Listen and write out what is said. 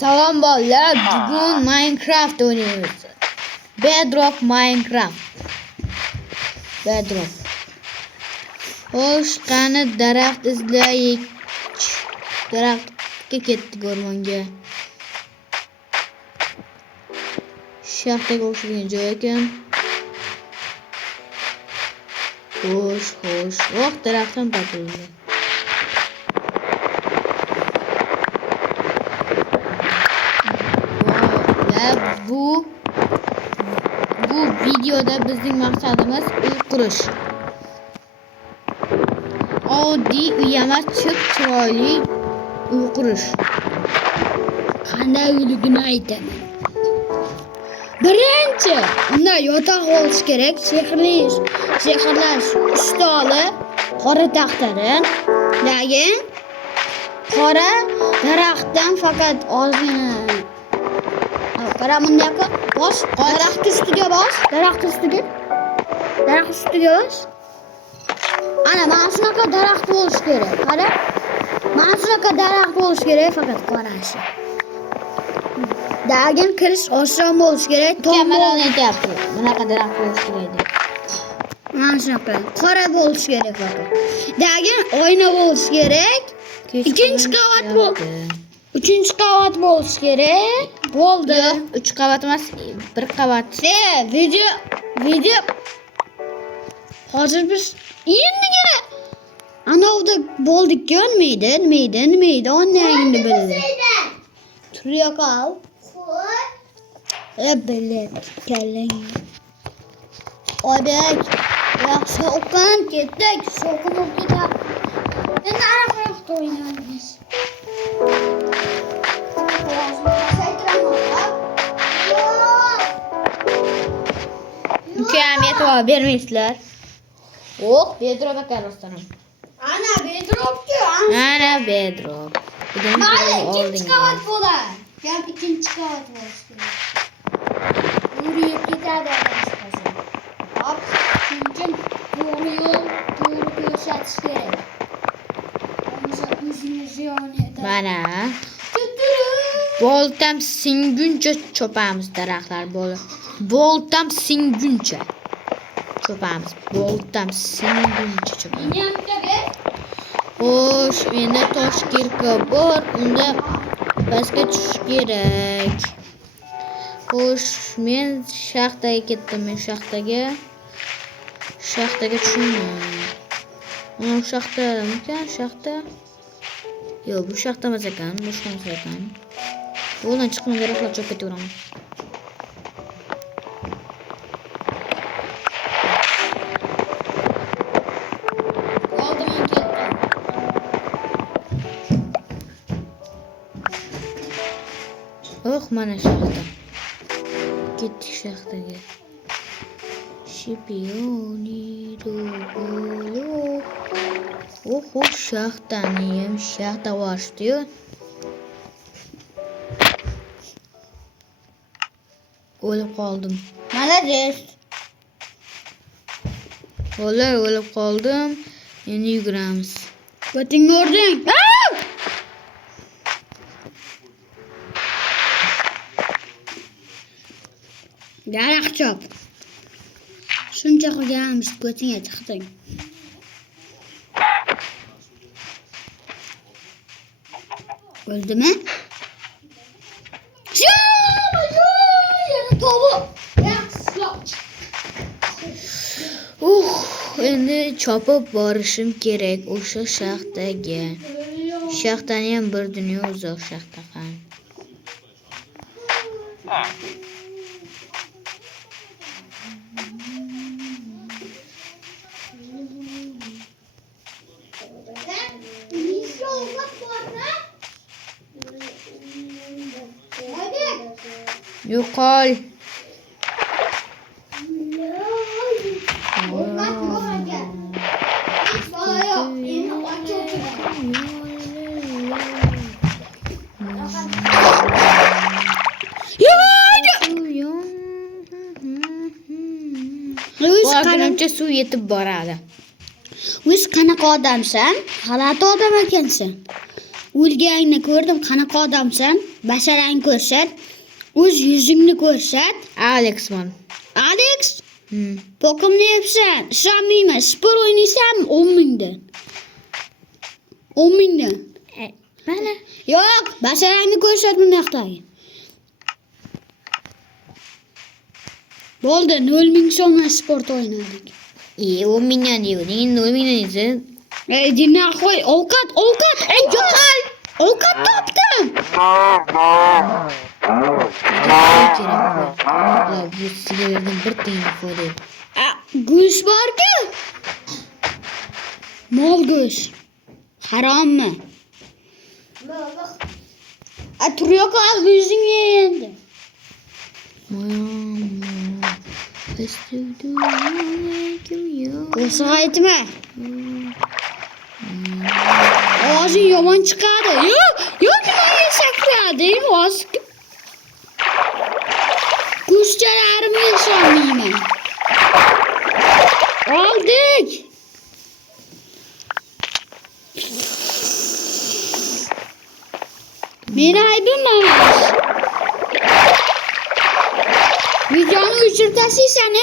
Salom bolalar, bugun Minecraft o'ynaymiz. Bedrock Minecraft. Bedrock. Xo'sh, qani daraxt izlaylik. Daraxtga ketdik o'rmonga. Shaxtaga o'xshagan joy ekan. Xo'sh. Voh, daraxt ham topildi. Bu videoda bizning maqsadimiz uy qurish. Oddiy uy emas, chiroyli uy qurish. Qanday uyligini aytaman. Birinchi, unda yotoq bo'lish kerak, sehrlash stoli, qora taxtadan, keyin qora daraxtdan faqat ozgina qara bunday qil, bos, daraxt ustiga bos, daraxt ustiga bos. Ana mana shunaqa daraxt bo'lish kerak. Qara. Mana shunaqa daraxt bo'lish kerak, faqat qarashi. Dagin kirish oson bo'lish kerak. Kamerani aytyapti. Bunaqa daraxt bo'lish kerak deb. Mana shunaqa qora bo'lish kerak faqat. Dagin oyna bo'lish kerak. Ikkinchi qavat bo'ldi. 3-qavat bo'lish kerak. Bo'ldi. 3 qavat emas, 1 qavat. Video. Hozir biz endigina anovda bo'ldik, ko'nmaydi, nima o'ynayingni biladi. Turiya qol. Bilib, kallang. Oybek, yaxshi o'qin, ketdik, so'qib ketadi. Endi arafroqda o'ynaymiz. Ukam e'tibor bermaysizlar. Bedrock akarosdan. Ana bedrockku. Ana bedrock. Mana ikkinchi qavat bo'ladi. Gap ikkinchi qavat bo'lishi kerak. Yurib ketadi boshqasi. Hop, chunki to'g'ri yo'l, to'g'ri ko'rsatish kerak. Mana boltam singuncha chopamiz daraxtlar bo'lib. Boltam singuncha chopamiz. Xo'sh, endi tosh kirka bor, unda pastga tushish kerak. Xo'sh, men shaxtaga ketdim. Shaxtaga tushdim. Shaxta. Yo'q, bu shaxta emas ekan, boshqa narsa ekan. Bundan chiqqan daraxtlar chopib ketaveraman. Mana shaxta. Ketdik shaxtaga. Shipioni dogolo. Shaxta varishdi-yu. O'lib qoldim. Malades. O'lib qoldim. Endi yuguramiz. Qo'tingni o'rding. Daraxt chop. Shuncha qilganmiz, ko'tingga chiqding. O'ldimi? Yana tovuq. Endi chopib borishim kerak o'sha shaxtaga. Shaxtani ham bir dunyo uzoq shaxta qan. Yo'qol. Qancha suv yetib boradi. O'z qanaqa odamsan? G'alati odam ekansan. O'lganingni ko'rdim. Qanaqa odamsan? Basharangni ko'rsat. O'z yuzingni ko'rsat. Alexman. Alex, pokumni yebsan. Ishonmayman. Spor o'ynaysanmi? 10 mingdan. 10 mingdan. Mana. Yo'q, basharangni ko'rsat bunaqdagi. Bo'ldi, 0 ming so'mga sport o'ynadik. 10 mingdan yeding, 0 mingdan yeding. Dinle koy. Ovqat. Yo'qol. Ovqat topdim. Bu sigaradan bir tiyin foydayım. Go'sht bor-ku. Mol go'sht. Harommi? Turyoq al o'zing endi. Qo'shiq aytma. Ovozing yomon chiqadi. Yo'q, nimaga sakradi? Hozir go'shtlarimga ishonmayman. Oldik. Meni aybim emas. Videoni o'chirib taslaysan ham